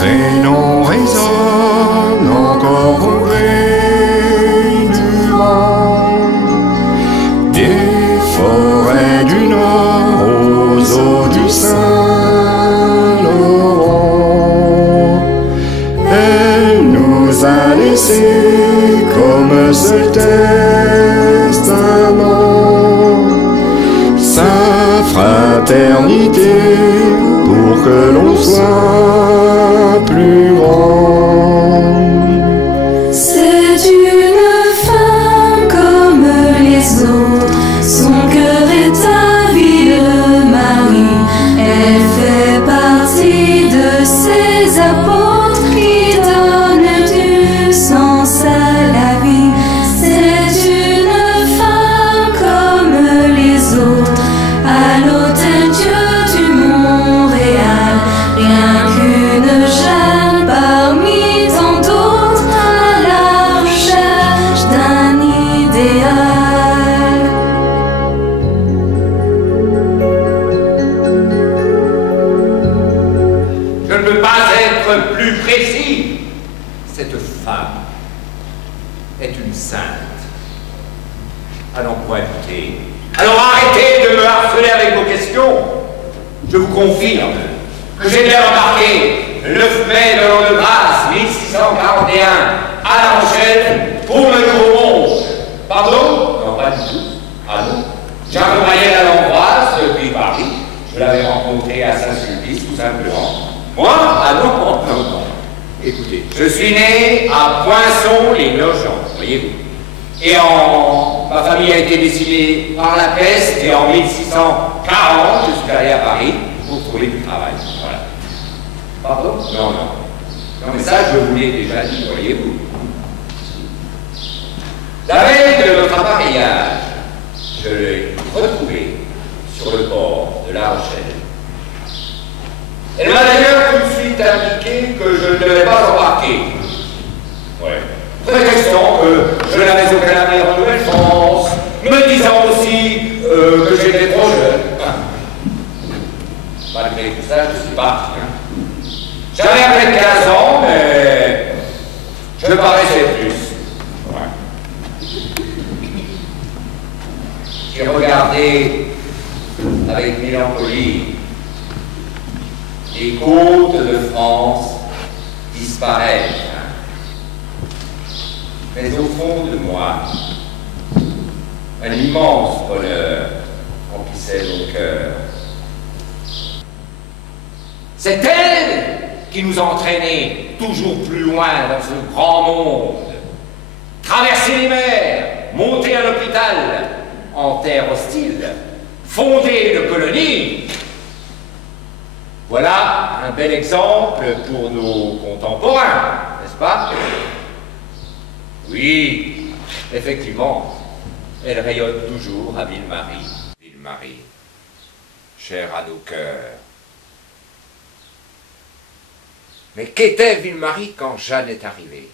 prénom résonne encore au gré du vent, des forêts du Nord aux eaux du Saint-Laurent. Elle nous a laissé comme seul testament sa fraternité pour que l'on soit plus grand. C'est une femme comme les autres, son cœur est un Ville-Marie. Elle fait partie de ces apôtres qui donnent du sens à la vie. C'est une femme comme les autres, à l'Hôtel-Dieu du Montréal. Rien qu'une jeune parmi tant d'autres, à la recherche d'un idéal. Je ne peux pas être plus précis. Cette femme est une sainte. À n'en point douter. Alors arrêtez de me harceler avec vos questions. Je vous confirme que j'ai bien embarqué le 9 mai de l'an de grâce 1641 à La Rochelle pour le Nouveau Monde. Pardon? Non, pas du tout. Ah non? J'accompagnais la Lamboise depuis Paris. Je l'avais rencontré à Saint-Sulpice, tout simplement. Moi? Ah non, non, non. Écoutez, je suis né à Poinçon-les-Nogents, voyez-vous. Et ma famille a été décimée par la peste, et en 1640, je suis allé à Paris pour trouver du travail. Voilà. Pardon? Non, non. Non, mais ça, je vous l'ai déjà dit, voyez-vous. La veille de notre appareillage, je l'ai retrouvée sur le port de La Rochelle. Elle m'a d'ailleurs tout de suite indiqué que je ne devais pas embarquer. Ouais. Prétextant que je n'avais aucun avenir en Nouvelle-France, me disant aussi que j'étais trop jeune. Malgré tout ça, je suis parti. J'avais à peine 15 ans, mais je paraissais plus. Ouais. J'ai regardé avec mélancolie les côtes de France disparaissent. Mais au fond de moi, un immense bonheur remplissait mon cœur. C'est elle qui nous entraînait toujours plus loin dans ce grand monde. Traverser les mers, monter à l'hôpital en terre hostile, fonder une colonie. Voilà un bel exemple pour nos contemporains, n'est-ce pas? Oui, effectivement, elle rayonne toujours à Ville-Marie. Ville-Marie, chère à nos cœurs. Mais qu'était Ville-Marie quand Jeanne est arrivée?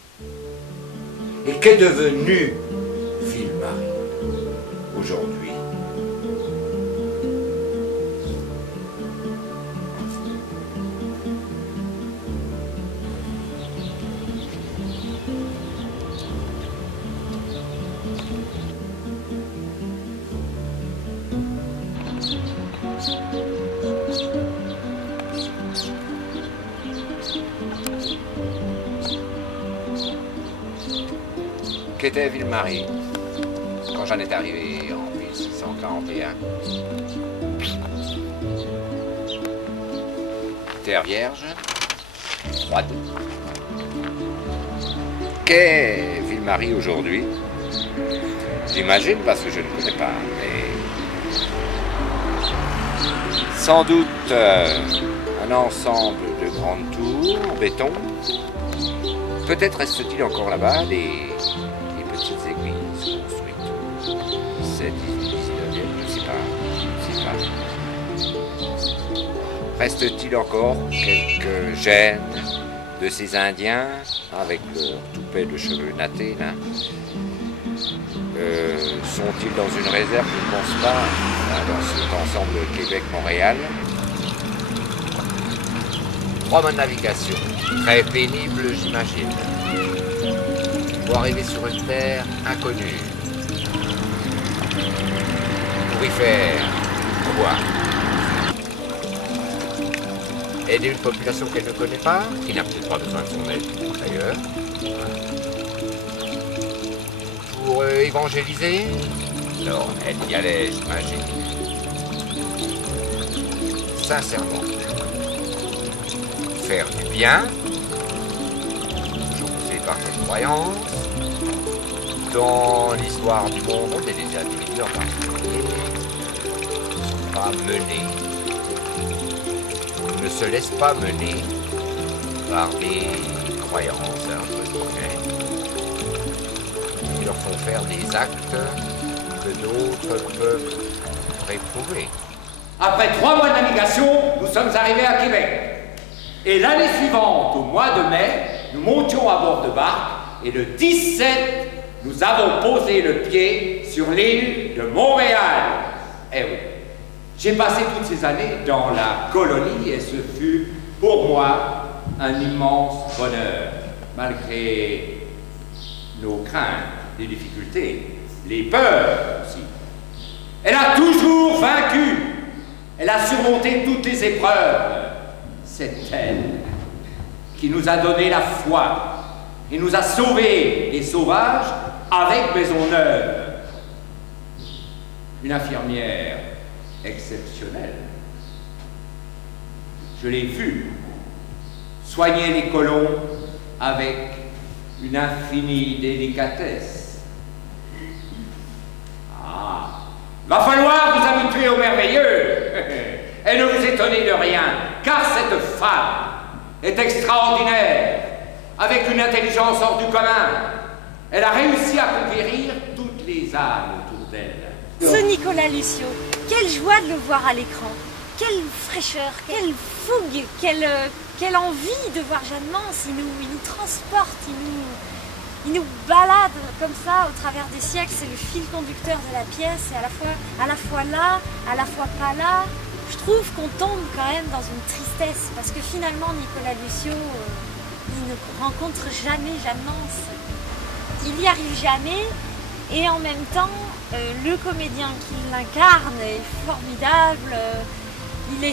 Et qu'est devenue Ville-Marie aujourd'hui? Qu'était Ville-Marie quand Jeanne est arrivée en 1641? Terre vierge, froide. Qu'est Ville-Marie aujourd'hui? J'imagine, parce que je ne connais pas, mais sans doute un ensemble de grandes tours en béton. Peut-être reste-t-il encore là-bas des petites églises construites. 17, 18, 19e, je ne sais pas. Reste-t-il encore quelques gènes de ces Indiens avec leur toupet de cheveux nattés là? Sont-ils dans une réserve? Je ne pense pas, dans cet ensemble Québec-Montréal. 3 mois de navigation. Très pénible, j'imagine. Pour arriver sur une terre inconnue. Pour y faire quoi? Aider une population qu'elle ne connaît pas, qui n'a peut-être pas besoin de son aide d'ailleurs. Pour évangéliser? Non, elle y allait, j'imagine. Sincèrement. Faire du bien, toujours poussé par cette croyance, dans l'histoire du monde et des individus en particulier, ne sont pas menés, ne se laissent pas mener par des croyances entre guillemets, qui leur font faire des actes que d'autres peuvent réprouver. Après 3 mois de navigation, nous sommes arrivés à Québec. Et l'année suivante, au mois de mai, nous montions à bord de barque et le 17, nous avons posé le pied sur l'île de Montréal. Eh oui, j'ai passé toutes ces années dans la colonie et ce fut pour moi un immense bonheur, malgré nos craintes, les difficultés, les peurs aussi. Elle a toujours vaincu, elle a surmonté toutes les épreuves. C'est elle qui nous a donné la foi et nous a sauvés des sauvages avec Maisonneuve. Une infirmière exceptionnelle. Je l'ai vue soigner les colons avec une infinie délicatesse. Ah, va falloir vous habituer au merveilleux. Et ne vous étonnez de rien, car cette femme est extraordinaire, avec une intelligence hors du commun. Elle a réussi à conquérir toutes les âmes autour d'elle. Ce Nicolas Lucio, quelle joie de le voir à l'écran, quelle fraîcheur, quelle fougue, quelle envie de voir Jeanne Mance. Il nous transporte, il nous balade comme ça au travers des siècles. C'est le fil conducteur de la pièce, et à la fois là, à la fois pas là. Je trouve qu'on tombe quand même dans une tristesse, parce que finalement Nicolas Lucio, il ne rencontre jamais Jeanne Mance. Il n'y arrive jamais, et en même temps, le comédien qui l'incarne est formidable. Il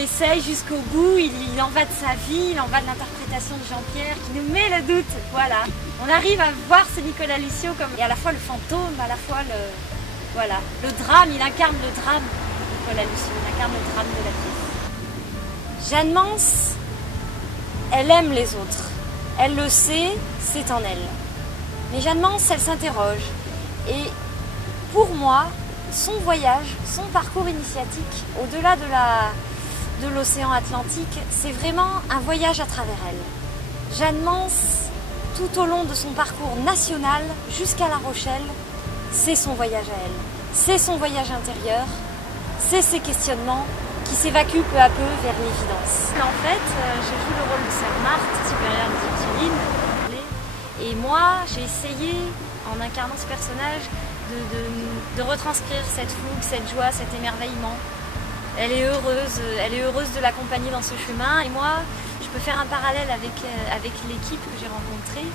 essaye jusqu'au bout, il en va de sa vie, il en va de l'interprétation de Jean-Pierre, qui nous met le doute. Voilà, on arrive à voir ce Nicolas Lucio comme et à la fois le fantôme, à la fois le drame, il incarne le drame. Nicolas Lucio, il incarne le drame de la pièce. Jeanne Mance, elle aime les autres. Elle le sait, c'est en elle. Mais Jeanne Mance, elle s'interroge. Et pour moi, son voyage, son parcours initiatique, au-delà de l'océan Atlantique, c'est vraiment un voyage à travers elle. Jeanne Mance, tout au long de son parcours national jusqu'à La Rochelle, c'est son voyage à elle. C'est son voyage intérieur. C'est ces questionnements qui s'évacuent peu à peu vers l'évidence. En fait, je joue le rôle de Sœur Marthe, supérieure des Ursulines. Et moi, j'ai essayé, en incarnant ce personnage, de retranscrire cette fougue, cette joie, cet émerveillement. Elle est heureuse de l'accompagner dans ce chemin. Et moi, je peux faire un parallèle avec l'équipe que j'ai rencontrée,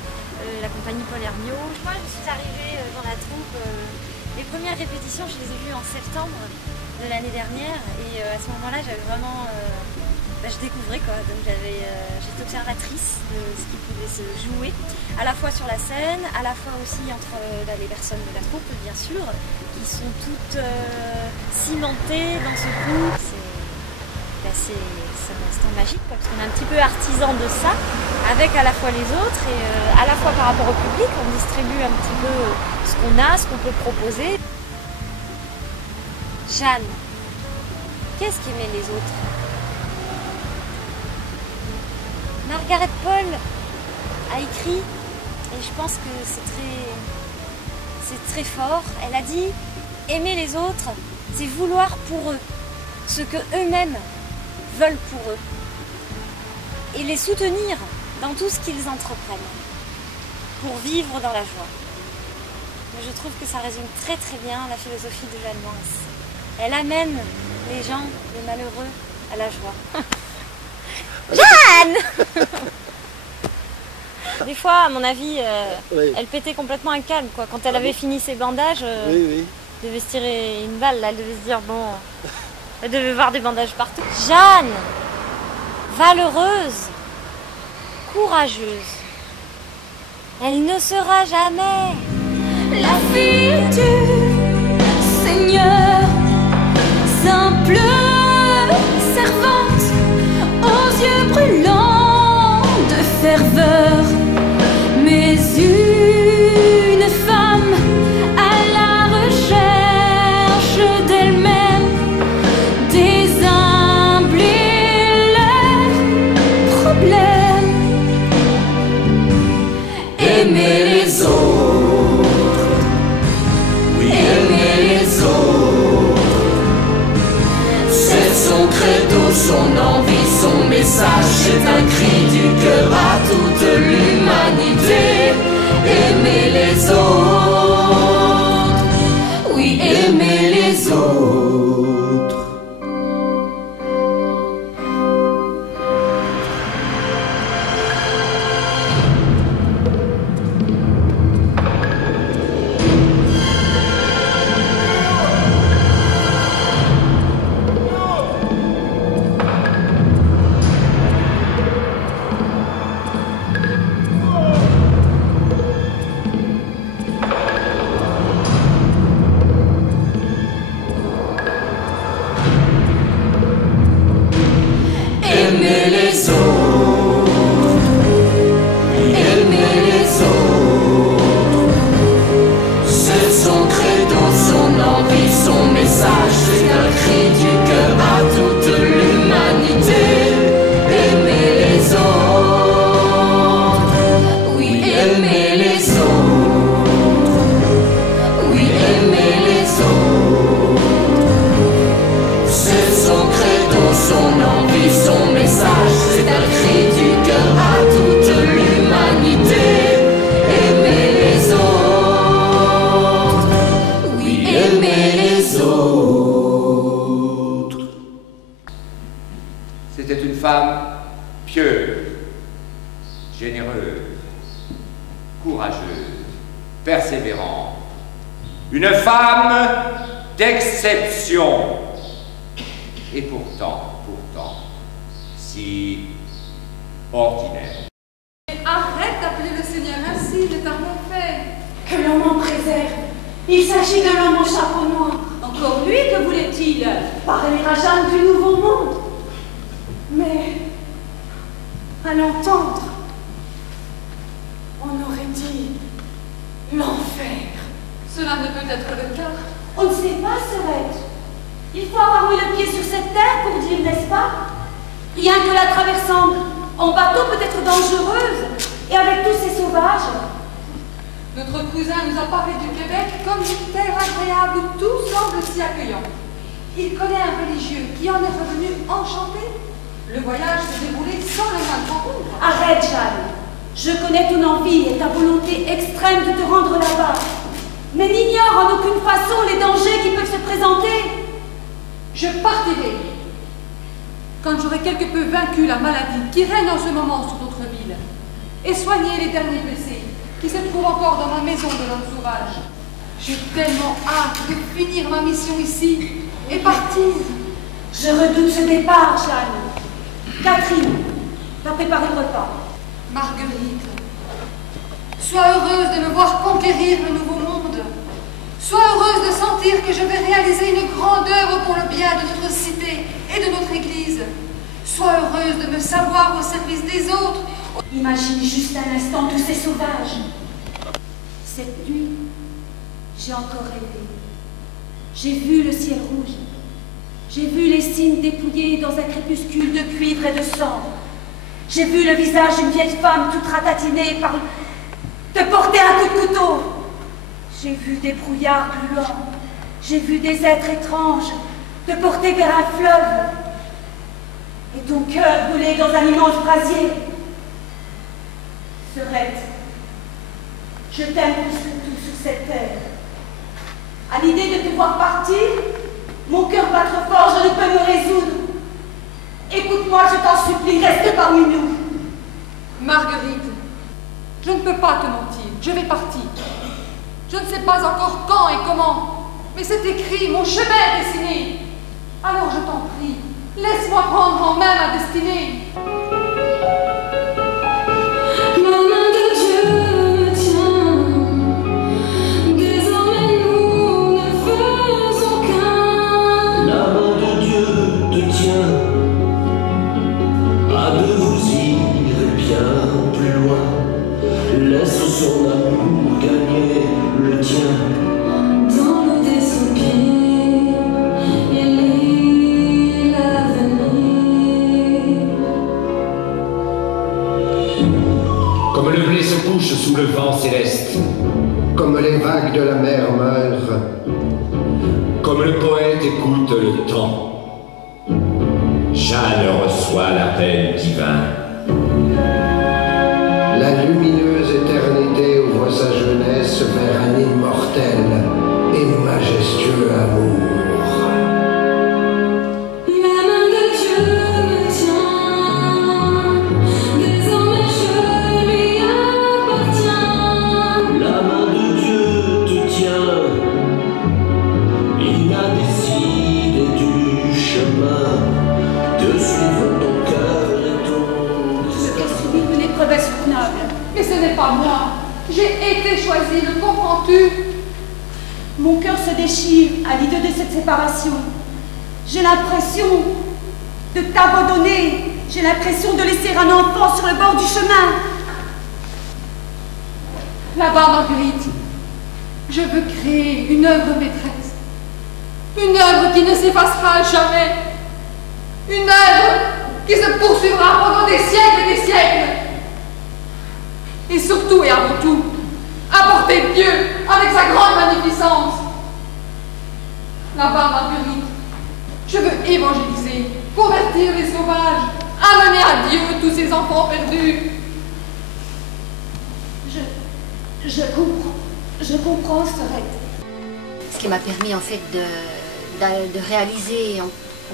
la compagnie Paul Hermiot. Moi, je suis arrivée dans la troupe. Les premières répétitions, je les ai vues en septembre de l'année dernière, et à ce moment-là, j'avais vraiment, je découvrais quoi. Donc j'étais observatrice de ce qui pouvait se jouer, à la fois sur la scène, à la fois aussi entre les personnes de la troupe, bien sûr, qui sont toutes cimentées dans ce groupe. C'est un instant magique, quoi, parce qu'on est un petit peu artisan de ça, avec à la fois les autres et à la fois par rapport au public, on distribue un petit peu ce qu'on a, ce qu'on peut proposer. Jeanne, qu'est-ce qu'aimer les autres? Margaret Paul a écrit, et je pense que c'est très fort, elle a dit « Aimer les autres, c'est vouloir pour eux ce que eux-mêmes veulent pour eux, et les soutenir dans tout ce qu'ils entreprennent, pour vivre dans la joie. » Je trouve que ça résume très très bien la philosophie de Jeanne Mance. Elle amène les gens, les malheureux, à la joie. Jeanne. Des fois, à mon avis, Oui. elle pétait complètement un câble, quoi. Quand elle avait fini ses bandages, Oui, oui. elle devait se tirer une balle, là. Elle devait se dire, bon... Elle devait voir des bandages partout. Jeanne, valeureuse, courageuse, elle ne sera jamais La fille du Seigneur, simple servante, aux yeux brûlants de ferveur, mais une femme à la recherche d'elle-même, déshumbler leurs problèmes, aimer les autres. Aimer les autres, c'est son credo, son envie, son message, c'est un cri du cœur à toute l'humanité. Aimer les autres, oui, aimer les autres. Aimer les autres, aimer les autres, c'est son credo, son envie, son message, c'est un cri du cœur à toute l'humanité. Aimer les autres, oui, aimer les autres, oui, aimer les autres, c'est son credo, son envie, son message, c'est un cri du cœur à toute l'humanité. Aimer les autres, oui, aimer les autres. C'était une femme pieuse, généreuse, courageuse, persévérante. Une femme d'exception. Et pourtant, si ordinaire. Arrête d'appeler le Seigneur ainsi, c'est un bon fait. Que l'on m'en préserve. Il s'agit de l'homme au chapeau noir. Encore lui, que voulait-il? Parler à Jeanne du nouveau monde. Mais, à l'entendre, on aurait dit l'enfer. Cela ne peut être le cas. On ne sait pas, Serette. Il faut avoir mis le pied sur cette terre pour dire, n'est-ce pas? Rien que la traversant en bateau peut être dangereuse, et avec tous ces sauvages. Notre cousin nous a parlé du Québec comme d'une terre agréable où tout semble si accueillant. Il connaît un religieux qui en est revenu enchanté. Le voyage s'est déroulé sans le moindre encombre. Arrête, Jeanne. Je connais ton envie et ta volonté extrême de te rendre là-bas. Mais n'ignore en aucune façon les dangers qui peuvent se présenter. Je partirai quand j'aurai quelque peu vaincu la maladie qui règne en ce moment sur notre ville et soigné les derniers blessés qui se trouvent encore dans ma maison de l'homme sauvage. J'ai tellement hâte de finir ma mission ici et partir. Je redoute ce départ, Jeanne. Catherine, va préparer le repas. Marguerite, sois heureuse de me voir conquérir le nouveau monde. Sois heureuse de sentir que je vais réaliser une grande œuvre pour le bien de notre cité et de notre Église. Sois heureuse de me savoir au service des autres. Imagine juste un instant tous ces sauvages. Cette nuit, j'ai encore rêvé. J'ai vu le ciel rouge. J'ai vu les cygnes dépouillés dans un crépuscule de cuivre et de sang. J'ai vu le visage d'une vieille femme toute ratatinée par... te porter un coup de couteau. J'ai vu des brouillards gluants. J'ai vu des êtres étranges te porter vers un fleuve. Et ton cœur brûlé dans un immense brasier. Serette, je t'aime plus que tout sur cette terre. À l'idée de te voir partir, mon cœur bat trop fort, je ne peux me résoudre. Écoute-moi, je t'en supplie, reste parmi nous. Marguerite, je ne peux pas te mentir, je vais partir. Je ne sais pas encore quand et comment, mais c'est écrit, mon chemin est dessiné. Alors je t'en prie, laisse-moi prendre en main ma destinée. La main de Dieu me tient, désormais nous ne faisons qu'un. La main de Dieu te tient, à deux vous irez bien plus loin. Laisse son amour gagner le tien. Dans le dessin pied, il lit l'avenir. Comme le blé se couche sous le vent céleste, Comme les vagues de la mer meurent, comme le poète écoute le temps, Jeanne reçoit l'appel divin. la lumineuse éternité ouvre sa jeunesse vers un immortel et majestueux amour. La main de Dieu me tient, désormais je lui appartiens. La main de Dieu te tient, il a décidé du chemin, de suivre ton cœur et ton Je destin. t'ai subi une épreuve insoutenable. Mais ce n'est pas moi, j'ai été choisie, le comprends-tu? Mon cœur se déchire à l'idée de cette séparation. J'ai l'impression de t'abandonner. J'ai l'impression de laisser un enfant sur le bord du chemin. Là-bas, Marguerite, je veux créer une œuvre maîtresse. Une œuvre qui ne s'effacera jamais. Une œuvre qui se poursuivra pendant des siècles et des siècles. Et surtout et avant tout, apporter Dieu avec sa grande magnificence. Là-bas, Marguerite, je veux évangéliser, convertir les sauvages, amener à Dieu tous ces enfants perdus. Je comprends, Sorette. Ce qui m'a permis en fait de réaliser en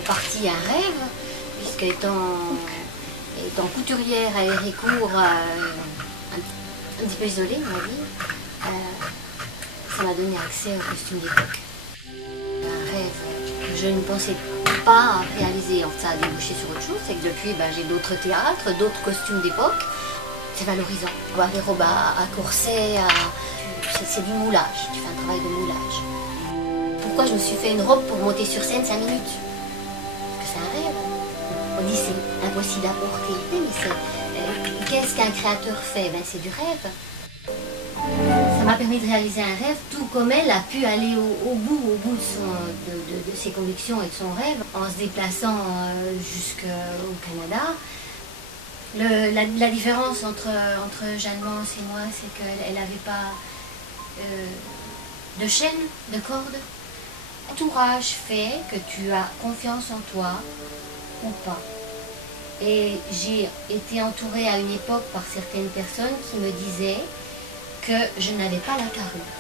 partie un rêve, puisque étant couturière à Héricourt, un petit peu isolée dans ma vie, ça m'a donné accès au costume d'époque. Un rêve que je ne pensais pas réaliser, en fait ça a débouché sur autre chose, c'est que depuis j'ai d'autres théâtres, d'autres costumes d'époque. C'est valorisant. Voir des robes à corset, c'est du moulage, tu fais un travail de moulage. Pourquoi je me suis fait une robe pour monter sur scène 5 minutes? Parce que c'est un rêve. On dit c'est impossible à porter. Oui, mais qu'est-ce qu'un créateur fait? C'est du rêve. Ça m'a permis de réaliser un rêve, tout comme elle a pu aller au bout de ses convictions et de son rêve, en se déplaçant jusqu'au Canada. La différence entre Jeanne Mance et moi, c'est qu'elle n'avait pas de chaîne, de corde. L'entourage fait que tu as confiance en toi ou pas. Et j'ai été entourée à une époque par certaines personnes qui me disaient que je n'avais pas la carrure.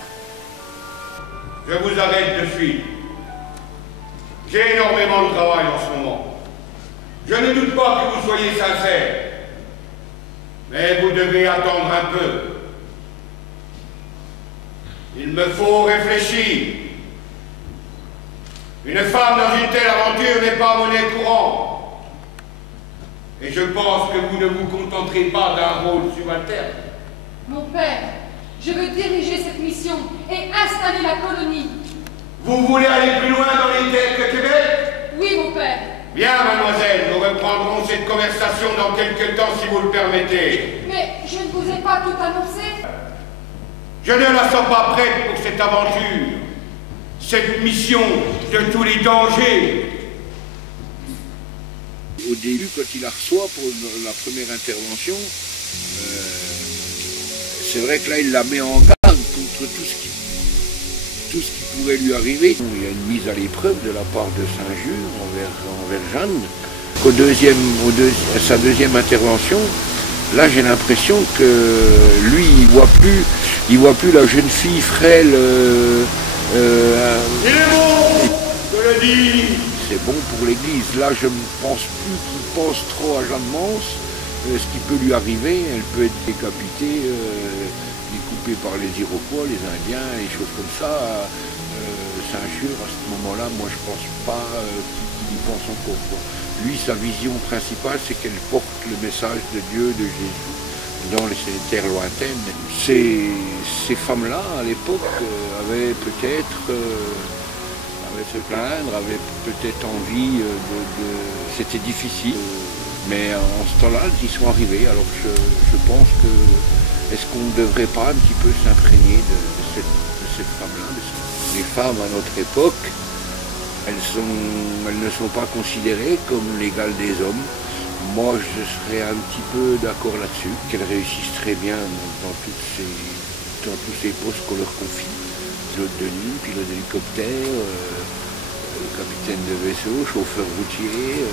Je vous arrête de suite. J'ai énormément de travail en ce moment. Je ne doute pas que vous soyez sincère. Mais vous devez attendre un peu. Il me faut réfléchir. Une femme dans une telle aventure n'est pas monnaie courante. Et je pense que vous ne vous contenterez pas d'un rôle subalterne. Mon père, je veux diriger cette mission et installer la colonie. Vous voulez aller plus loin dans les terres que Québec? Oui, mon père. Bien, mademoiselle, nous reprendrons cette conversation dans quelque temps si vous le permettez. Mais je ne vous ai pas tout annoncé. Je ne la sens pas prête pour cette aventure, cette mission de tous les dangers. Au début, quand il la reçoit pour la première intervention, c'est vrai que là, il la met en garde contre tout ce qui pourrait lui arriver. Il y a une mise à l'épreuve de la part de Saint-Just envers Jeanne. À sa deuxième intervention, là, j'ai l'impression que lui, il voit plus la jeune fille frêle. Il est bon, je le dis. c'est bon pour l'Église. Là, je ne pense plus qu'il pense trop à Jeanne Mance. Ce qui peut lui arriver, elle peut être décapitée, découpée par les Iroquois, les Indiens, et des choses comme ça. Saint-Just, à ce moment-là, moi je ne pense pas qu'il y pense encore, quoi. Lui, sa vision principale, c'est qu'elle porte le message de Dieu, de Jésus, dans les terres lointaines. Ces femmes-là, à l'époque, avaient peut-être se plaindre, avaient peut-être envie C'était difficile, mais en ce temps-là, ils sont arrivés. Alors je pense que, est-ce qu'on ne devrait pas un petit peu s'imprégner de cette femme-là? Les femmes à notre époque, elles ne sont pas considérées comme l'égale des hommes. Moi, je serais un petit peu d'accord là-dessus, qu'elles réussissent très bien dans tous ces postes qu'on leur confie. Pilote de nuit, pilote d'hélicoptère, capitaine de vaisseau, chauffeur routier.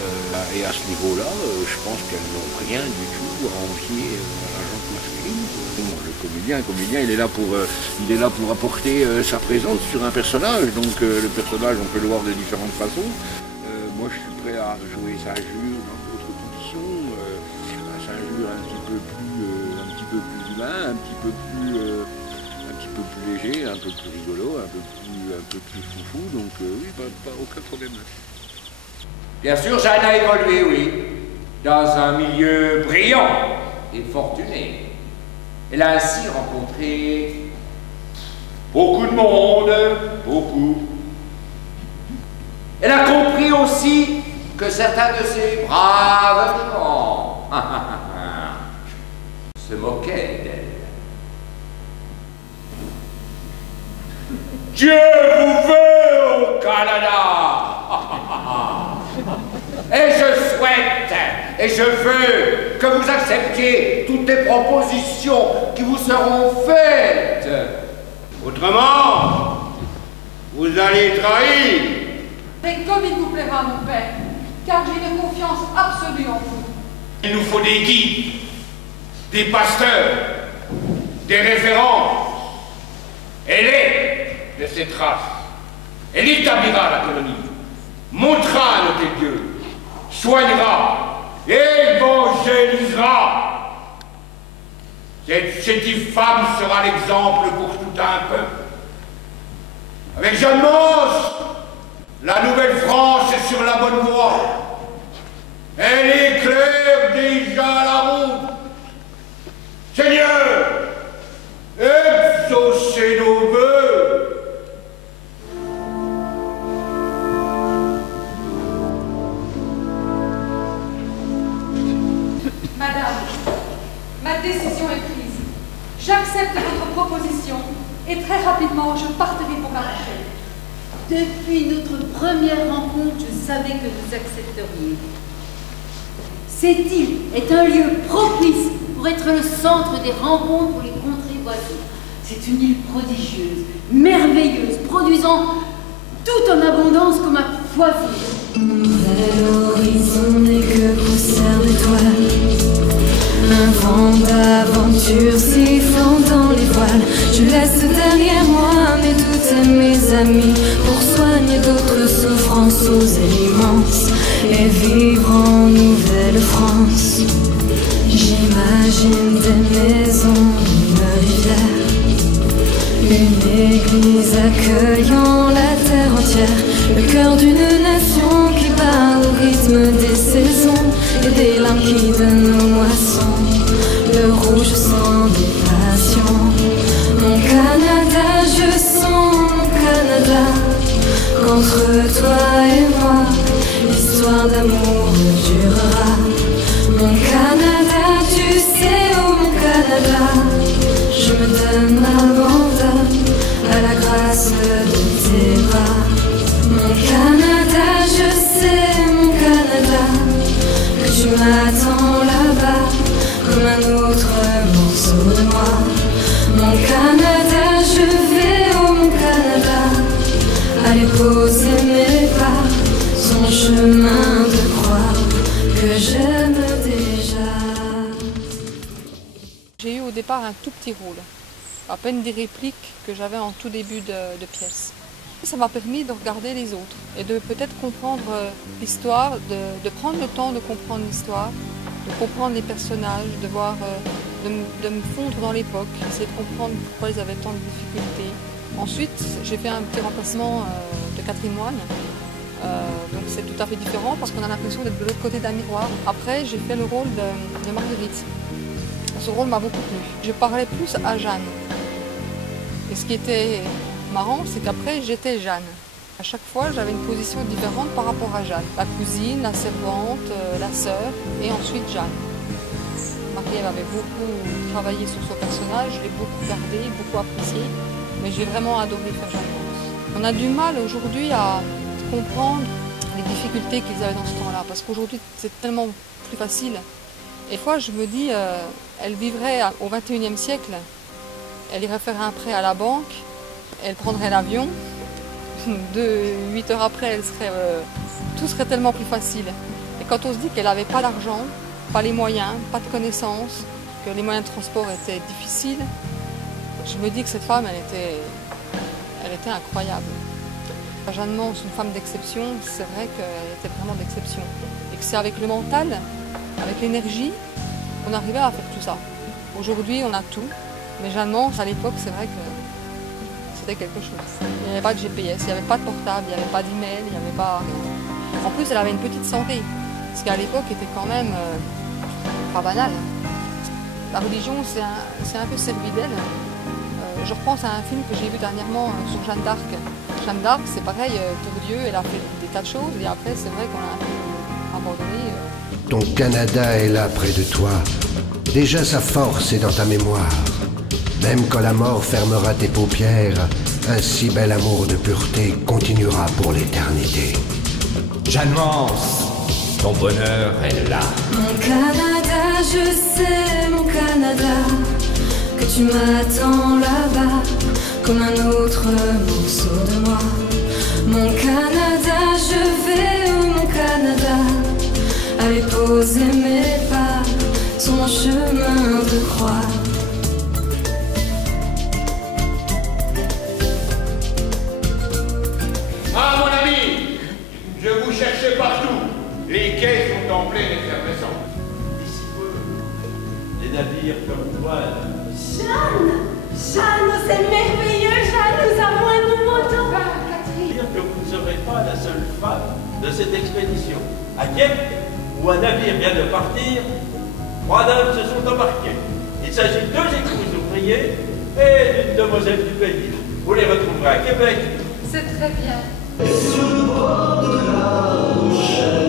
Et à ce niveau-là, je pense qu'elles n'ont rien du tout à envier à la gente masculine. Le comédien, il est là pour apporter sa présence sur un personnage. Donc le personnage, on peut le voir de différentes façons. Moi, je suis prêt à jouer Saint-Just dans d'autres conditions. Un Saint-Just un petit peu plus humain, un petit peu plus léger, un peu plus rigolo, un peu plus foufou, donc oui, pas aucun problème. Bien sûr, Jeanne a évolué, oui, dans un milieu brillant et fortuné. Elle a ainsi rencontré beaucoup de monde, beaucoup. Elle a compris aussi que certains de ces braves gens se moquaient d'elle. Dieu vous veut au Canada. Et je souhaite et je veux que vous acceptiez toutes les propositions qui vous seront faites. Autrement, vous allez trahir. Et comme il vous plaira, mon père, car j'ai une confiance absolue en vous. Il nous faut des guides, des pasteurs, des référents. Elle est de cette race. Elle établira la colonie, montrera notre Dieu, soignera, évangélisera. Cette chétive femme sera l'exemple pour tout un peuple. Avec Jeanne Mance, la Nouvelle-France est sur la bonne voie. Elle éclaire déjà la route. Seigneur, exaucez nos vœux. Madame, ma décision est prise. J'accepte votre proposition et très rapidement je partirai pour la retraite. Depuis notre première rencontre, je savais que vous accepteriez. Cette île est un lieu propice pour être le centre des rencontres pour les contrées voisines. C'est une île prodigieuse, merveilleuse, produisant tout en abondance comme un poivrier. Vers l'horizon n'est que poussière d'étoiles. Un vent d'aventure sifflant dans les voiles. Je laisse derrière moi toutes mes amies pour soigner d'autres souffrances aux immenses et vivre en Nouvelle-France. J'imagine des maisons, une rivière, une église accueillant la terre entière, le cœur d'une nation qui bat au rythme des saisons et des larmes qui donnent nos moissons, le rouge sang des passions. Mon Canada, je sens mon Canada, qu'entre toi et moi, l'histoire d'amour durera. Mon Canada, tu sais, oh mon Canada, je me donne, m'abandonne à la grâce de tes bras. Mon Canada, je sais, mon Canada, que tu m'attends là-bas comme un autre morceau de moi. Mon Canada, je vais, oh mon Canada, aller poser mes pas sur mon chemin de croix que j'aime déjà. J'ai eu au départ un tout petit rôle, à peine des répliques que j'avais en tout début de pièce. Ça m'a permis de regarder les autres et de peut-être comprendre l'histoire, de prendre le temps de comprendre l'histoire, de comprendre les personnages, de voir, de me fondre dans l'époque, essayer de comprendre pourquoi ils avaient tant de difficultés. Ensuite, j'ai fait un petit remplacement de Catherine Moine. Donc c'est tout à fait différent parce qu'on a l'impression d'être de l'autre côté d'un miroir. Après, j'ai fait le rôle de Marguerite. Ce rôle m'a beaucoup plu. Je parlais plus à Jeanne. Et ce qui était marrant, c'est qu'après, j'étais Jeanne. À chaque fois, j'avais une position différente par rapport à Jeanne. La cousine, la servante, la sœur, et ensuite Jeanne. Marie-Ève avait beaucoup travaillé sur son personnage, je l'ai beaucoup gardé, beaucoup apprécié, mais j'ai vraiment adoré faire Jeanne d'Ance. On a du mal aujourd'hui à comprendre les difficultés qu'ils avaient dans ce temps-là, parce qu'aujourd'hui, c'est tellement plus facile. Et des fois, je me dis, elle vivrait au XXIe siècle, elle irait faire un prêt à la banque, elle prendrait l'avion, 8 heures après, tout serait tellement plus facile. Et quand on se dit qu'elle n'avait pas d'argent, pas les moyens, pas de connaissances, que les moyens de transport étaient difficiles, je me dis que cette femme, elle était incroyable. Jeanne Mance, une femme d'exception, c'est vrai qu'elle était vraiment d'exception. Et que c'est avec le mental, avec l'énergie, qu'on arrivait à faire tout ça. Aujourd'hui, on a tout, mais Jeanne Mance, à l'époque, c'est vrai que c'était quelque chose. Il n'y avait pas de GPS, il n'y avait pas de portable, il n'y avait pas d'email, il n'y avait pas... En plus, elle avait une petite santé, ce qui à l'époque était quand même pas banal. La religion, c'est un peu servi d'elle. Je repense à un film que j'ai vu dernièrement sur Jeanne d'Arc. Jeanne d'Arc, c'est pareil, pour Dieu, elle a fait des tas de choses, et après, c'est vrai qu'on a un peu abandonné. Ton Canada est là près de toi. Déjà sa force est dans ta mémoire. Même quand la mort fermera tes paupières, un si bel amour de pureté continuera pour l'éternité. Jeanne Mance, ton bonheur est là. Mon Canada, je sais, mon Canada, que tu m'attends là-bas, comme un autre morceau de moi. Mon Canada, je vais où mon Canada, aller poser mes pas sur mon chemin de croix. Ah, mon ami, je vous cherchais partout. Les quais sont en pleine effervescence. D'ici peu, les navires comme voile. Jeanne! Jeanne, c'est merveilleux, Jeanne, nous avons un nouveau temps. Dire que vous ne serez pas la seule femme de cette expédition. À Dieppe, où un navire vient de partir, 3 dames se sont embarquées. Il s'agit de 2 épouses ouvriers et d'une demoiselle du pays. Vous les retrouverez à Québec. C'est très bien. Et sur le bord de la Rochelle.